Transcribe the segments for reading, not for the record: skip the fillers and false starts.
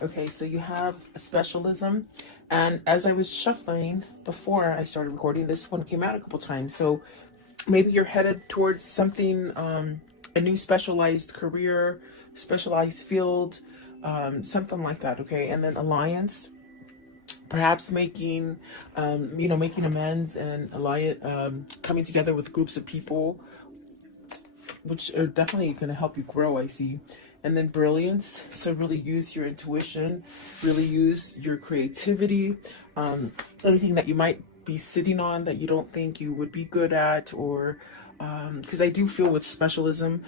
Okay, so you have a specialism, and as I was shuffling before I started recording, this one came out a couple times. So maybe you're headed towards something, a new specialized career, specialized field, something like that. Okay, and then alliance, perhaps making, making amends and alliance, coming together with groups of people, which are definitely going to help you grow, I see. And then brilliance, so really use your intuition, really use your creativity, anything that you might be sitting on that you don't think you would be good at, or because I do feel with specialism,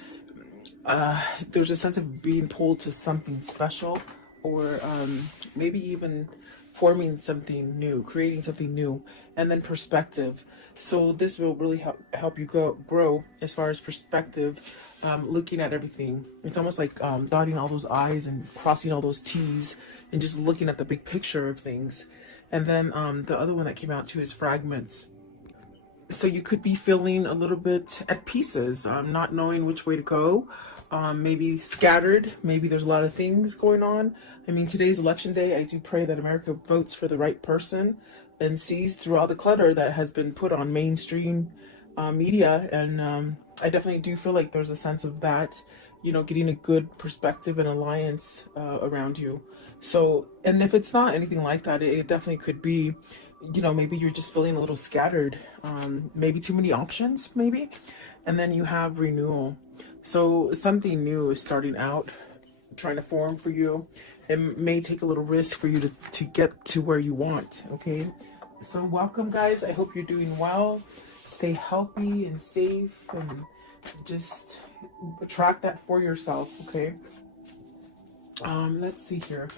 there's a sense of being pulled to something special, or maybe even forming something new, creating something new. And then perspective, so this will really help you grow as far as perspective, looking at everything. It's almost like dotting all those I's and crossing all those T's and just looking at the big picture of things. And then the other one that came out too is fragments. So you could be feeling a little bit at pieces, not knowing which way to go, maybe scattered, maybe there's a lot of things going on. I mean, today's election day. I do pray that America votes for the right person and sees through all the clutter that has been put on mainstream media. And I definitely do feel like there's a sense of that, getting a good perspective and alliance around you. So, and if it's not anything like that, it definitely could be, maybe you're just feeling a little scattered, maybe too many options, maybe. And then you have renewal. So something new is starting out, trying to form for you. It may take a little risk for you to get to where you want, okay? So welcome, guys. I hope you're doing well. Stay healthy and safe, and just attract that for yourself, okay? Let's see here.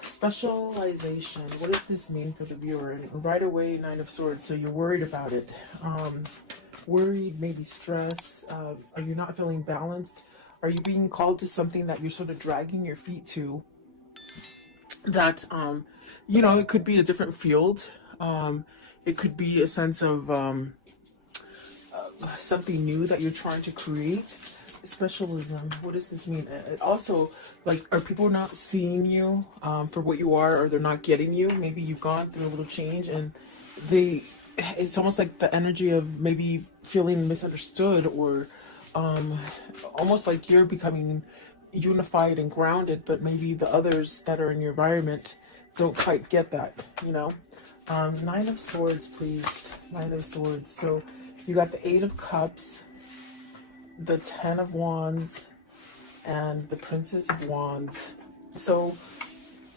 Specialization. What does this mean for the viewer? And right away, Nine of Swords. So you're worried about it. Worried, maybe stress. Are you not feeling balanced? Are you being called to something that you're sort of dragging your feet to? That, it could be a different field. It could be a sense of something new that you're trying to create. Specialism. What does this mean? It also, like, are people not seeing you for what you are, or they're not getting you? Maybe you've gone through a little change, and it's almost like the energy of maybe feeling misunderstood, or almost like you're becoming unified and grounded, but maybe the others that are in your environment don't quite get that, Nine of Swords, please. Nine of Swords. So you got the Eight of Cups, the Ten of Wands, and the Princess of Wands. So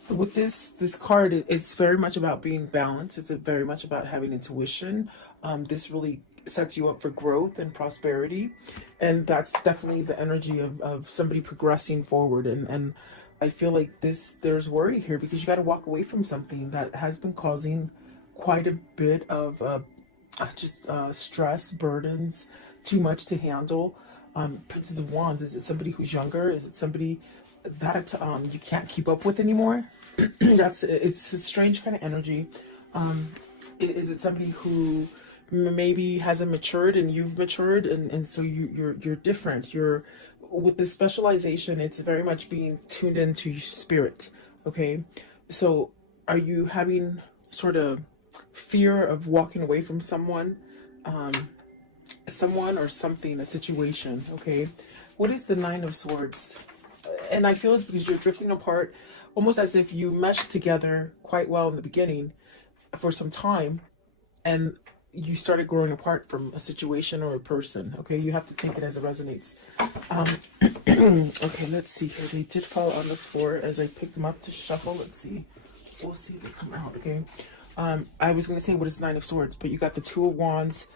with this card, it's very much about being balanced. It's very much about having intuition. This really sets you up for growth and prosperity, and that's definitely the energy of somebody progressing forward. And I feel like there's worry here, because you got to walk away from something that has been causing quite a bit of stress, burdens, too much to handle. Princess of Wands, is it somebody who's younger? Is it somebody that you can't keep up with anymore? It's a strange kind of energy. Is it somebody who maybe hasn't matured and you've matured, and so you're different? You're with this specialization, it's very much being tuned into your spirit, okay? So are you having sort of fear of walking away from someone or something, a situation, okay? What is the Nine of Swords? And I feel it's because you're drifting apart, almost as if you meshed together quite well in the beginning for some time, and you started growing apart from a situation or a person, okay? You have to take it as it resonates. Okay, let's see here. They did fall on the floor as I picked them up to shuffle. Let's see. We'll see if they come out, okay? I was going to say, what is Nine of Swords? But you got the Two of Wands,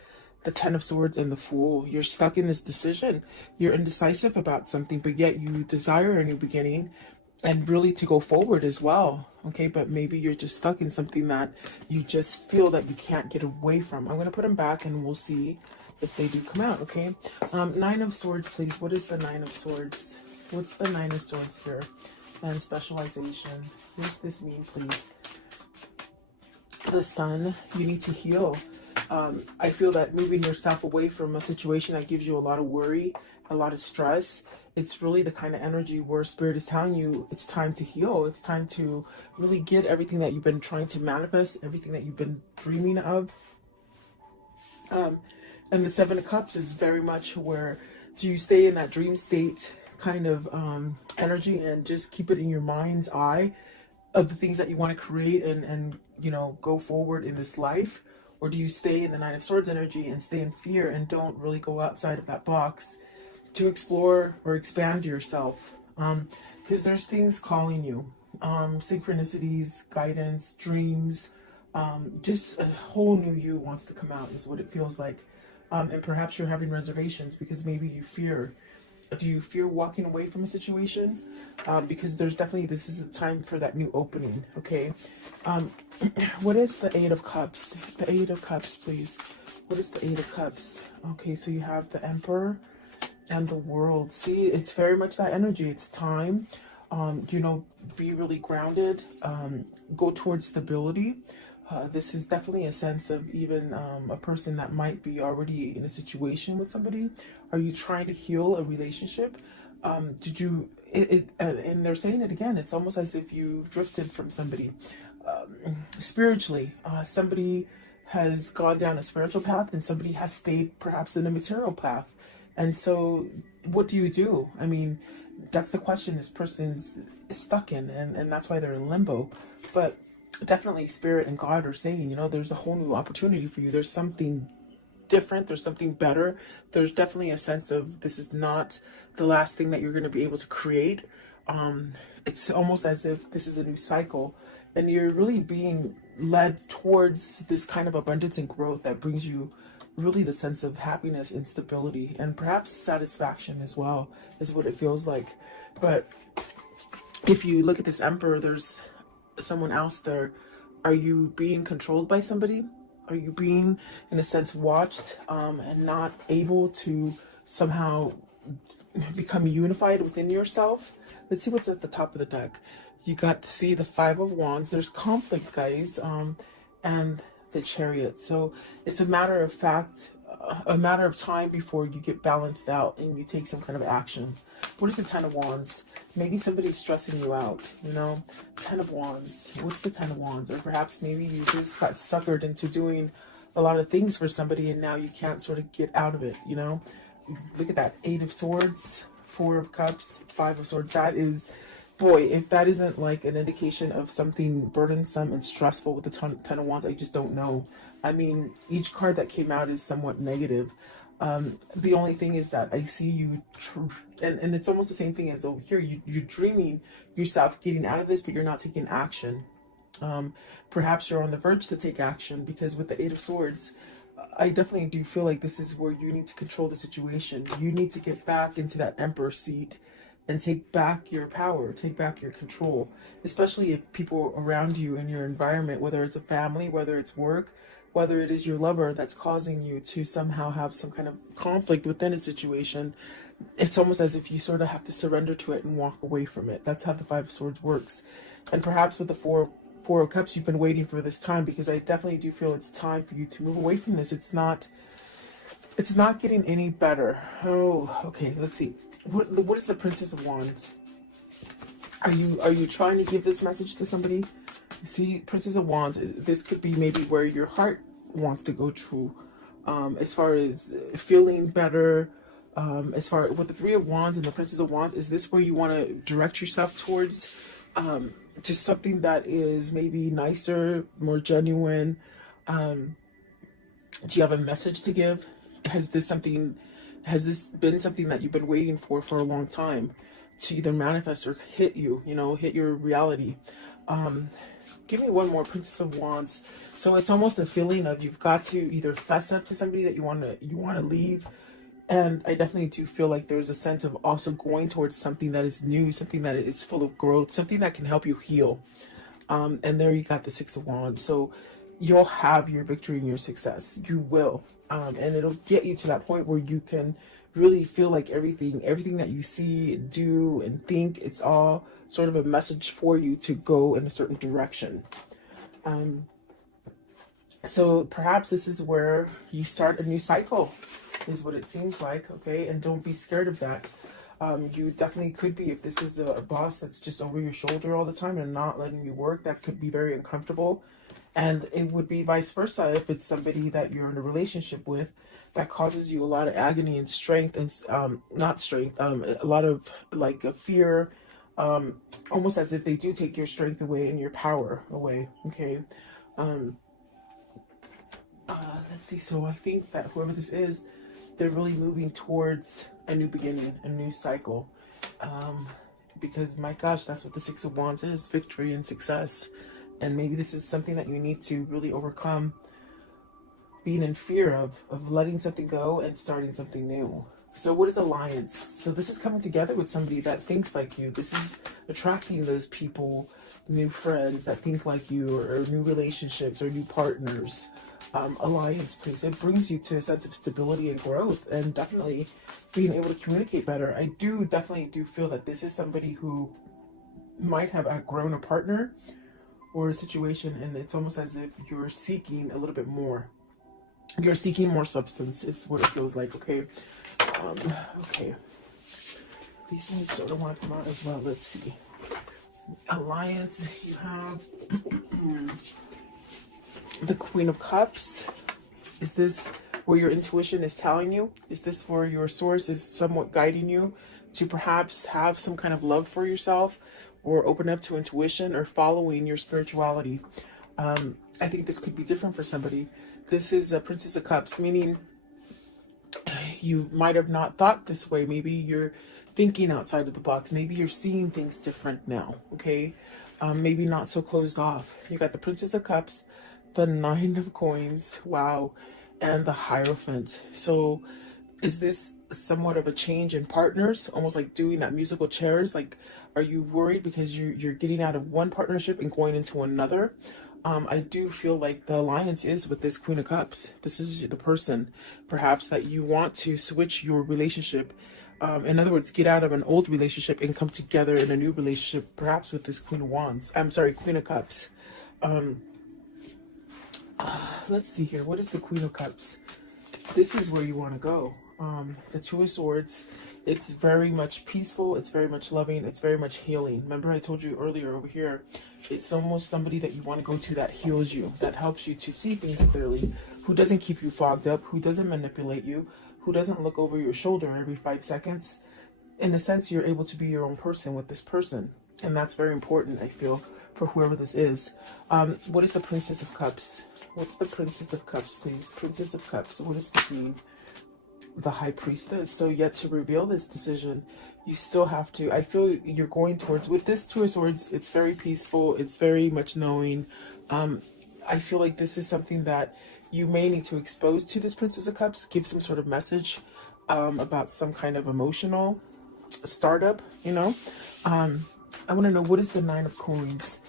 the Ten of Swords, and the Fool. You're stuck in this decision. You're indecisive about something, but yet you desire a new beginning and really to go forward as well, okay? But maybe you're just stuck in something that you just feel that you can't get away from. I'm going to put them back, and we'll see if they do come out, okay? Nine of Swords, please. What is the Nine of Swords? What's the Nine of Swords here? And specialization. What does this mean, please? The Sun. You need to heal. I feel that moving yourself away from a situation that gives you a lot of worry, a lot of stress, It's really the kind of energy where spirit is telling you it's time to heal. It's time to really get everything that you've been trying to manifest, everything that you've been dreaming of. And the Seven of Cups is very much where do you stay in that dream state kind of energy and just keep it in your mind's eye of the things that you want to create and you know, go forward in this life? Or do you stay in the Nine of Swords energy and stay in fear and don't really go outside of that box to explore or expand yourself? Because there's things calling you, synchronicities, guidance, dreams, just a whole new you wants to come out is what it feels like. And perhaps you're having reservations because maybe you fear. Do you fear walking away from a situation? Because there's definitely, this is a time for that new opening, okay? What is the Eight of Cups? The Eight of Cups, please. What is the Eight of Cups? Okay, so you have the Emperor and the World. See, it's very much that energy. It's time, you know, be really grounded, go towards stability. This is definitely a sense of even a person that might be already in a situation with somebody. Are you trying to heal a relationship? Did you, and they're saying it again, it's almost as if you've drifted from somebody. Spiritually, somebody has gone down a spiritual path and somebody has stayed perhaps in a material path. And so what do you do? I mean, that's the question this person's stuck in, and that's why they're in limbo. But definitely spirit and God are saying, you know, there's a whole new opportunity for you. There's something different. There's something better. There's definitely a sense of this is not the last thing that you're going to be able to create. It's almost as if this is a new cycle and you're really being led towards this kind of abundance and growth that brings you really the sense of happiness and stability and perhaps satisfaction as well is what it feels like. But if you look at this Emperor, there's someone else there. Are you being controlled by somebody? Are you being, in a sense, watched and not able to somehow become unified within yourself? Let's see what's at the top of the deck. You got to see the Five of Wands. There's conflict, guys, and the Chariot. So it's a matter of fact, a matter of time before you get balanced out and you take some kind of action. What is the Ten of Wands? Maybe somebody's stressing you out, you know? Ten of Wands. What's the Ten of Wands? Or perhaps maybe you just got suckered into doing a lot of things for somebody and now you can't sort of get out of it, you know? Look at that. Eight of Swords, Four of Cups, Five of Swords. That is, boy, if that isn't like an indication of something burdensome and stressful with the Ten of Wands, I just don't know. I mean, each card that came out is somewhat negative. The only thing is that I see you, and it's almost the same thing as over here. You're dreaming yourself getting out of this, but you're not taking action. Perhaps you're on the verge to take action because with the Eight of Swords, I definitely do feel like this is where you need to control the situation. You need to get back into that Emperor seat and take back your power, take back your control, especially if people around you in your environment, whether it's a family, whether it's work, whether it is your lover that's causing you to somehow have some kind of conflict within a situation. It's almost as if you sort of have to surrender to it and walk away from it. That's how the Five of Swords works. And perhaps with the Four of Cups, you've been waiting for this time, because I definitely do feel it's time for you to move away from this. It's not getting any better. Oh, okay, let's see. What is the Princess of Wands? Are you trying to give this message to somebody? See, Princess of Wands, this could be maybe where your heart wants to go to, as far as feeling better, as far with the Three of Wands and the Princess of Wands. Is this where you want to direct yourself towards, to something that is maybe nicer, more genuine? Do you have a message to give? Has this been something that you've been waiting for a long time to either manifest or hit you, hit your reality? Give me one more, Princess of Wands. So it's almost a feeling of you've got to either fess up to somebody that you want to leave. And I definitely do feel like there's a sense of also going towards something that is new, something that is full of growth, something that can help you heal. And there you got the Six of Wands. So you'll have your victory and your success. You will. And it'll get you to that point where you can really feel like everything that you see, do, and think, it's all sort of a message for you to go in a certain direction. So perhaps this is where you start a new cycle, is what it seems like, okay? And don't be scared of that. You definitely could be, if this is a boss that's just over your shoulder all the time and not letting you work, that could be very uncomfortable. And it would be vice versa if it's somebody that you're in a relationship with that causes you a lot of agony and strength and not strength, a lot of like a fear, almost as if they do take your strength away and your power away. Okay. Um, let's see. So I think that whoever this is, they're really moving towards a new beginning, a new cycle. Because my gosh, that's what the Six of Wands is: victory and success. And maybe this is something that you need to really overcome, being in fear of letting something go and starting something new. So what is alliance? So this is coming together with somebody that thinks like you. This is attracting those people, new friends that think like you, or new relationships or new partners. Alliance, please. It brings you to a sense of stability and growth, and definitely being able to communicate better. I definitely do feel that this is somebody who might have outgrown a partner or a situation, and it's almost as if you're seeking a little bit more. You're seeking more substance is what it feels like. Okay. Okay. These things sort of want to come out as well. Let's see. Alliance, you have the Queen of Cups. Is this where your intuition is telling you? Is this where your source is somewhat guiding you to perhaps have some kind of love for yourself, or open up to intuition, or following your spirituality? I think this could be different for somebody. This is a Princess of Cups, meaning you might have not thought this way. Maybe you're thinking outside of the box. Maybe you're seeing things different now, okay? Maybe not so closed off. You got the Princess of Cups, the Nine of Coins, wow, and the Hierophant. So is this somewhat of a change in partners, almost like doing that musical chairs? Like, are you worried because you're getting out of one partnership and going into another? I do feel like the alliance is with this Queen of Cups. This is the person, perhaps, that you want to switch your relationship. In other words, get out of an old relationship and come together in a new relationship, perhaps with this Queen of Wands. I'm sorry, Queen of Cups. Let's see here. What is the Queen of Cups? This is where you want to go. The Two of Swords. It's very much peaceful. It's very much loving. It's very much healing. Remember I told you earlier over here, it's almost somebody that you want to go to that heals you, that helps you to see things clearly, who doesn't keep you fogged up, who doesn't manipulate you, who doesn't look over your shoulder every 5 seconds. In a sense, you're able to be your own person with this person. And that's very important, I feel, for whoever this is. What is the Princess of Cups? What's the Princess of Cups, please? Princess of Cups. What does this mean? The High Priestess. So yet to reveal this decision, you still have to, I feel you're going towards, with this Two of Swords, it's very peaceful, it's very much knowing. I feel like this is something that you may need to expose to this Princess of Cups, give some sort of message about some kind of emotional startup, you know. I want to know, what is the Nine of Coins?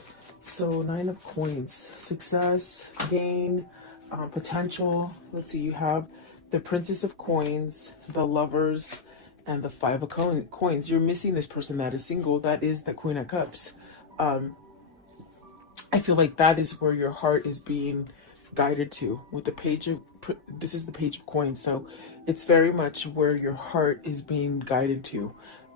So Nine of Coins, success, gain, potential. Let's see, you have the Princess of Coins, the Lovers, and the Five of Coins. You're missing this person that is single. That is the Queen of Cups. I feel like that is where your heart is being guided to. With the Page of, this is the Page of Coins. So it's very much where your heart is being guided to.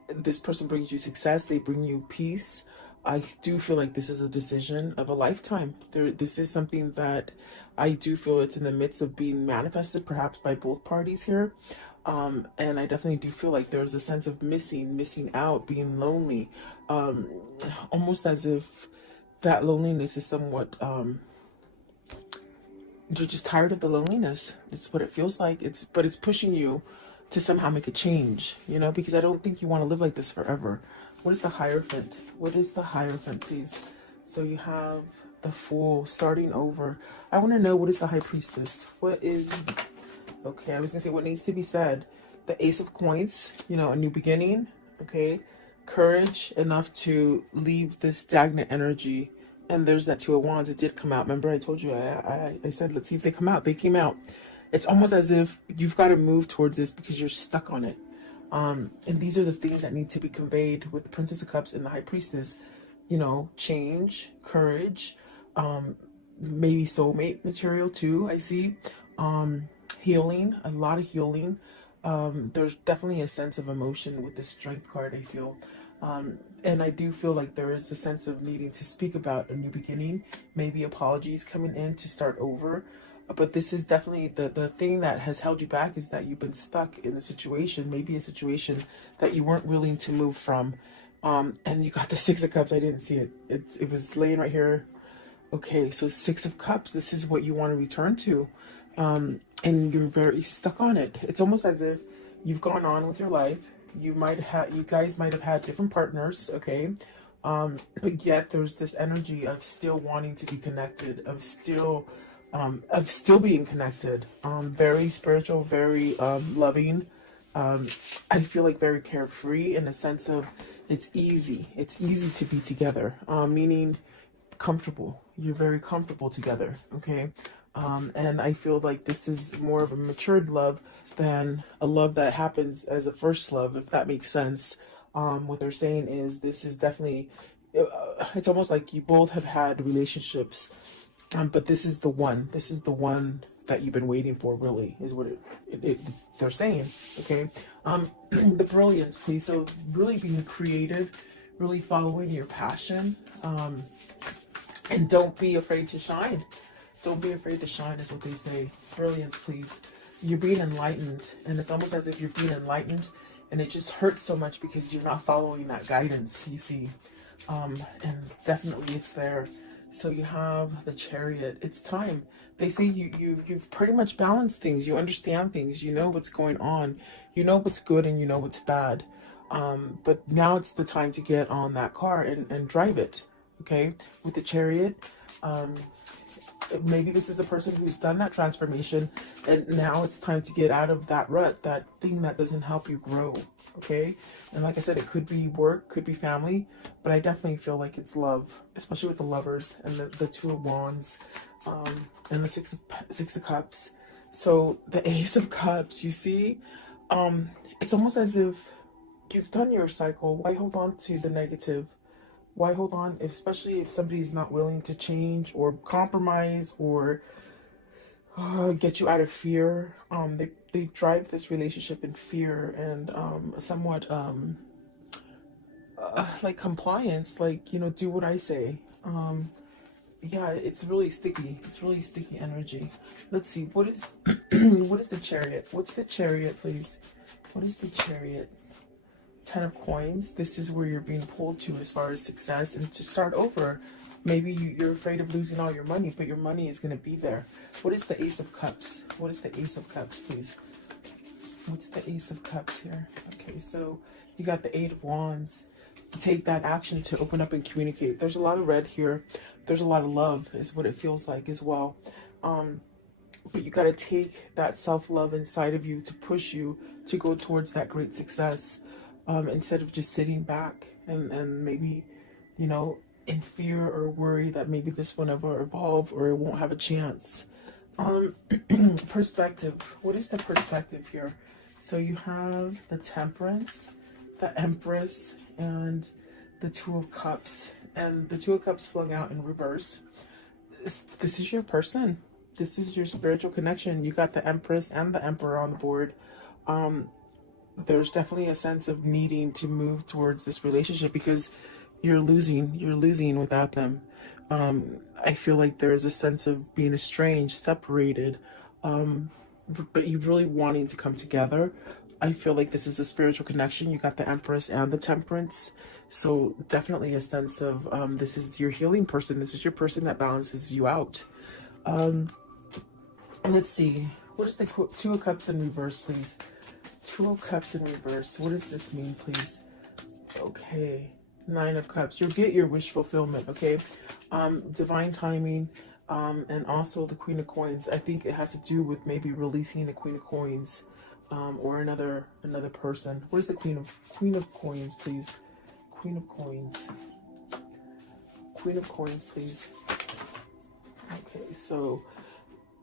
This person brings you success. They bring you peace. I do feel like this is a decision of a lifetime. This is something that I do feel it's in the midst of being manifested, perhaps by both parties here. And I definitely do feel like there's a sense of missing out, being lonely, almost as if that loneliness is somewhat, you're just tired of the loneliness. It's what it feels like. But it's pushing you to somehow make a change, you know, because I don't think you want to live like this forever. What is the Hierophant? What is the Hierophant, please? So you have the Fool, starting over. I want to know, what is the High Priestess? What is, okay, I was going to say what needs to be said. The Ace of Coins, you know, a new beginning, okay? Courage enough to leave this stagnant energy. And there's that Two of Wands. It did come out. Remember I told you, I said, let's see if they come out. They came out. It's almost as if you've got to move towards this because you're stuck on it. And these are the things that need to be conveyed with the Princess of Cups and the High Priestess. You know, change, courage, maybe soulmate material too, I see. Healing, a lot of healing. There's definitely a sense of emotion with the Strength card, I feel. And I do feel like there is a sense of needing to speak about a new beginning, maybe apologies coming in to start over. But this is definitely the thing that has held you back, is that you've been stuck in a situation, maybe a situation that you weren't willing to move from. And you got the Six of Cups. I didn't see it. It was laying right here. Okay, so Six of Cups, this is what you want to return to. And you're very stuck on it. It's almost as if you've gone on with your life. You guys might have had different partners, okay? But yet there's this energy of still wanting to be connected, of still being connected. Very spiritual, very loving. I feel like very carefree, in the sense of it's easy. It's easy to be together, meaning comfortable. You're very comfortable together, okay? And I feel like this is more of a matured love than a love that happens as a first love, if that makes sense. What they're saying is this is definitely, it's almost like you both have had relationships, but this is the one. This is the one that you've been waiting for, really, is what they're saying, okay? The brilliance, please. So really being creative, really following your passion, and don't be afraid to shine. Don't be afraid to shine, is what they say. Brilliance, please. You're being enlightened, and it's almost as if you're being enlightened, and it just hurts so much because you're not following that guidance, you see. And definitely it's there. So you have the Chariot. It's time. They say you've pretty much balanced things. You understand things. You know what's going on. You know what's good and you know what's bad. But now it's the time to get on that car and drive it. Okay, with the Chariot. Maybe this is a person who's done that transformation, and now it's time to get out of that rut, that thing that doesn't help you grow, okay? And like I said, it could be work, could be family, but I definitely feel like it's love, especially with the Lovers and the Two of Wands, and the Six of Cups. So the Ace of Cups, you see, it's almost as if you've done your cycle. Why hold on to the negative? Why hold on, especially if somebody's not willing to change or compromise or get you out of fear? They drive this relationship in fear and somewhat like compliance, like, you know, do what I say. Yeah, it's really sticky. It's really sticky energy. Let's see, what is what is the Chariot? What's the Chariot, please? What is the Chariot? Ten of Coins. This is where you're being pulled to as far as success and to start over. Maybe you're afraid of losing all your money, but your money is going to be there. What is the Ace of Cups? What is the Ace of Cups, please? What's the Ace of Cups here? Okay, so you got the Eight of Wands. Take that action to open up and communicate. There's a lot of red here. There's a lot of love, is what it feels like as well. But you got to take that self-love inside of you to push you to go towards that great success. Instead of just sitting back and maybe, you know, in fear or worry that maybe this will never evolve or it won't have a chance. Perspective. What is the perspective here? So you have the Temperance, the Empress, and the Two of Cups. And the Two of Cups flung out in reverse. This is your person. This is your spiritual connection. You got the Empress and the Emperor on the board. There's definitely a sense of needing to move towards this relationship because you're losing without them. I feel like there's a sense of being estranged, separated, but you really wanting to come together. I feel like this is a spiritual connection. You got the Empress and the Temperance. So definitely a sense of this is your healing person. This is your person that balances you out. Let's see. What is the Two of Cups in reverse, please? Two of Cups in reverse. What does this mean, please? Okay. Nine of Cups. You'll get your wish fulfillment, okay? Divine timing, and also the Queen of Coins. I think it has to do with maybe releasing the Queen of Coins, or another person. What is the Queen of Coins, please? Queen of Coins. Queen of Coins, please. Okay, so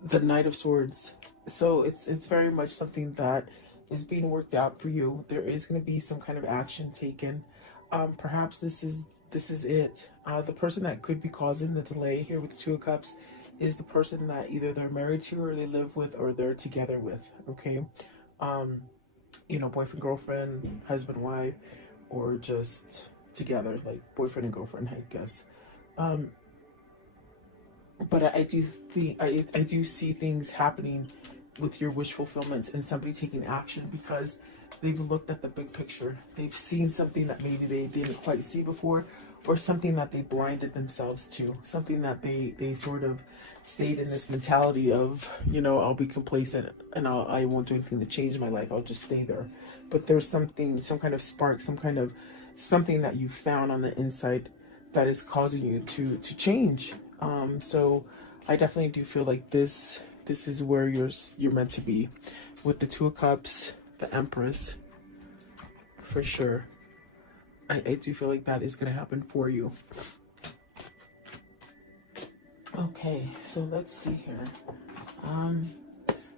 the Knight of Swords. So it's very much something that is being worked out for you. There is going to be some kind of action taken. Perhaps this is it. The person that could be causing the delay here with the Two of Cups is the person that either they're married to or they live with or they're together with. Okay. you know, boyfriend, girlfriend, husband, wife, or just together, like boyfriend and girlfriend, I guess. Um, but I do think I do see things happening with your wish fulfillments and somebody taking action because they've looked at the big picture. They've seen something that maybe they didn't quite see before, or something that they blinded themselves to, something that they sort of stayed in this mentality of, you know, I'll be complacent and I won't do anything to change my life. I'll just stay there. But there's something, some kind of spark, some kind of something that you found on the inside that is causing you to change. So I definitely do feel like this is where you're meant to be, with the Two of Cups, the Empress, for sure. I do feel like that is going to happen for you. Okay, so let's see here.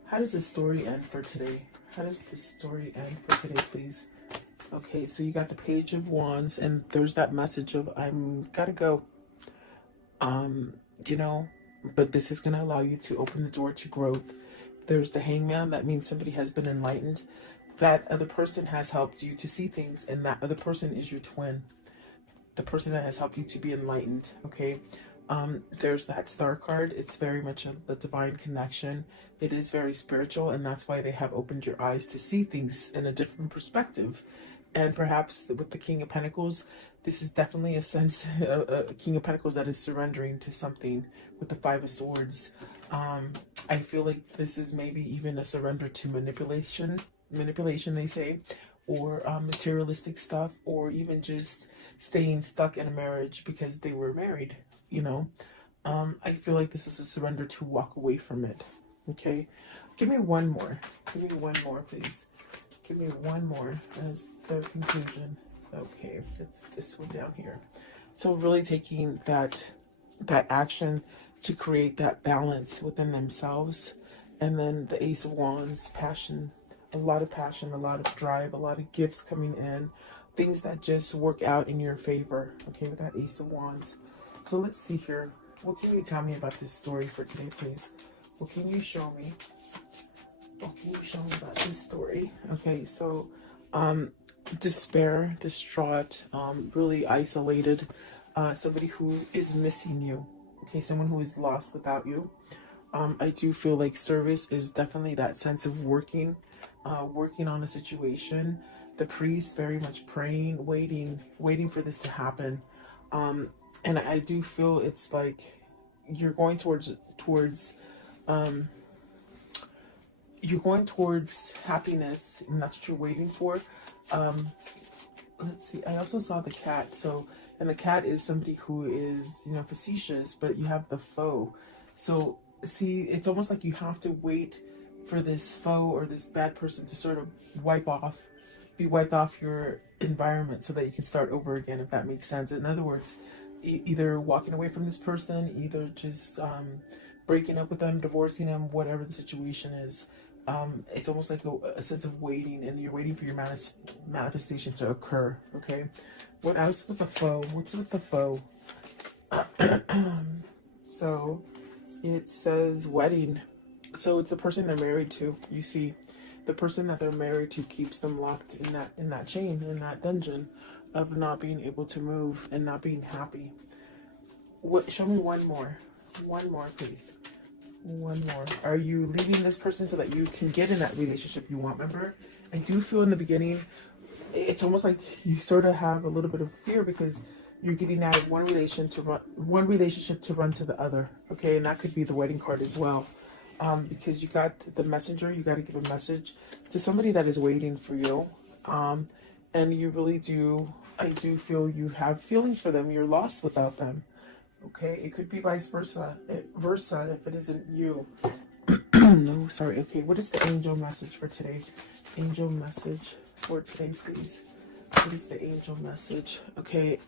How does the story end for today? How does the story end for today, please? Okay, so you got the Page of Wands, and there's that message of I'm gotta go. You know, but this is gonna allow you to open the door to growth. There's the Hangman, that means somebody has been enlightened. That other person has helped you to see things, and that other person is your twin. The person that has helped you to be enlightened, okay? There's that Star card. It's very much a divine connection. It is very spiritual, and that's why they have opened your eyes to see things in a different perspective. And perhaps with the King of Pentacles, this is definitely a sense, a King of Pentacles that is surrendering to something with the Five of Swords. I feel like this is maybe even a surrender to manipulation they say, or materialistic stuff, or even just staying stuck in a marriage because they were married, you know. I feel like this is a surrender to walk away from it. Okay, give me one more. Give me one more, please. Give me one more as the conclusion. Okay, it's this one down here. So really taking that action to create that balance within themselves. And then the Ace of Wands, passion, a lot of drive, a lot of gifts coming in, things that just work out in your favor. Okay, with that Ace of Wands. So let's see here. What can you tell me about this story for today, please? What can you show me? What can you show me about this story? Okay, so despair, distraught, really isolated, somebody who is missing you. Okay, someone who is lost without you. I do feel like service is definitely that sense of working on a situation. The priest very much praying, waiting for this to happen. And I do feel it's like you're going towards you're going towards happiness, and that's what you're waiting for. Let's see, I also saw the cat. So, and the cat is somebody who is, you know, facetious, but you have the foe. So see, it's almost like you have to wait for this foe or this bad person to sort of be wiped off your environment so that you can start over again, if that makes sense. In other words, either walking away from this person, either just breaking up with them, divorcing them, whatever the situation is. It's almost like a sense of waiting, and you're waiting for your manifestation to occur. Okay, what else with the foe? What's with the foe? So it says wedding. So it's the person they're married to. You see, the person that they're married to keeps them locked in that chain, in that dungeon of not being able to move and not being happy. What? Show me one more, please. One more. Are you leaving this person so that you can get in that relationship you want? Remember, I do feel in the beginning, it's almost like you sort of have a little bit of fear because you're getting out of one relationship to run to the other. Okay, and that could be the wedding card as well. Because you got the messenger, you got to give a message to somebody that is waiting for you. And you really do, I do feel you have feelings for them. You're lost without them. Okay, it could be vice versa if it isn't you. No, sorry. Okay, what is the angel message for today? Angel message for today, please. What is the angel message? Okay,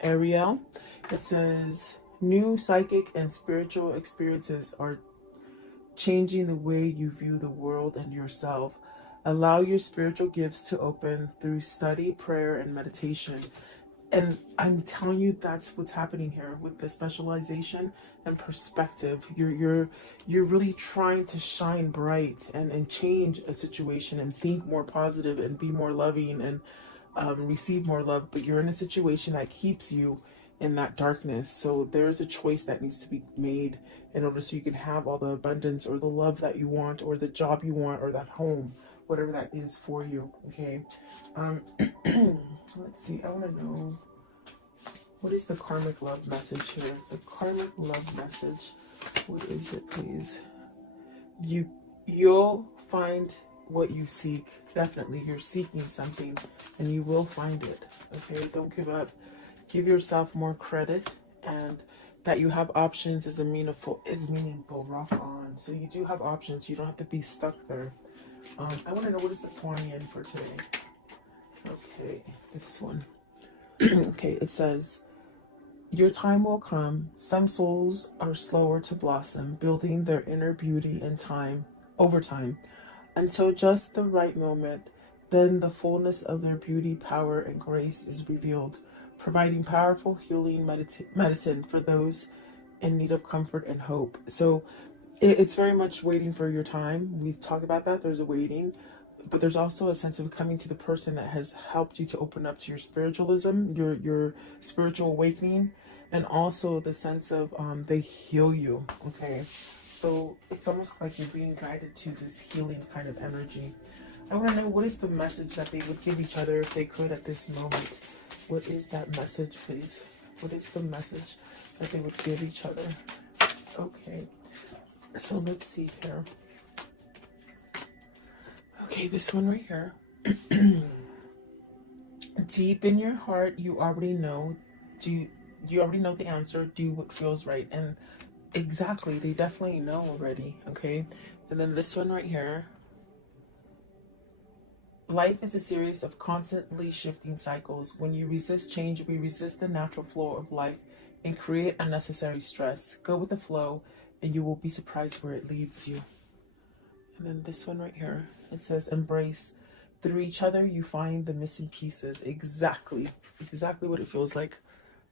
Ariel, it says, new psychic and spiritual experiences are changing the way you view the world and yourself. Allow your spiritual gifts to open through study, prayer, and meditation. And I'm telling you, that's what's happening here with the specialization and perspective. You're really trying to shine bright and change a situation and think more positive and be more loving and receive more love. But you're in a situation that keeps you in that darkness. So there's a choice that needs to be made in order so you can have all the abundance or the love that you want or the job you want or that home, whatever that is for you. Okay. Let's see. I want to know, what is the karmic love message here? The karmic love message. What is it, please? You'll find what you seek. Definitely, you're seeking something, and you will find it. Okay. Don't give up. Give yourself more credit, and that you have options is meaningful. Rock on. So you do have options. You don't have to be stuck there. I want to know, what is the Quanian for today? Okay, this one. Okay, it says, your time will come. Some souls are slower to blossom, building their inner beauty in time, over time, until just the right moment. Then the fullness of their beauty, power, and grace is revealed, providing powerful healing medicine for those in need of comfort and hope. So it's very much waiting for your time. We talk about that. There's a waiting, but there's also a sense of coming to the person that has helped you to open up to your spiritualism, your spiritual awakening, and also the sense of they heal you. Okay, so it's almost like you're being guided to this healing kind of energy. I want to know, what is the message that they would give each other if they could at this moment? What is that message, please? What is the message that they would give each other? Okay, so let's see here. Okay, this one right here. Deep in your heart, you already know. You already know the answer? Do what feels right. And exactly, they definitely know already. Okay, and then this one right here. Life is a series of constantly shifting cycles. When you resist change, we resist the natural flow of life and create unnecessary stress. Go with the flow, and you will be surprised where it leads you. And then this one right here, it says, embrace. Through each other, you find the missing pieces. Exactly what it feels like.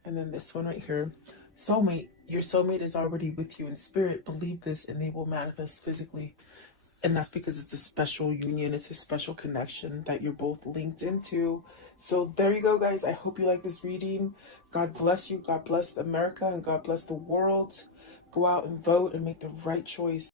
And then this one right here, soulmate. Your soulmate is already with you in spirit. Believe this, and they will manifest physically. And that's because it's a special union. It's a special connection that you're both linked into. So there you go, guys. I hope you like this reading. God bless you. God bless America, and God bless the world. Go out and vote and make the right choice.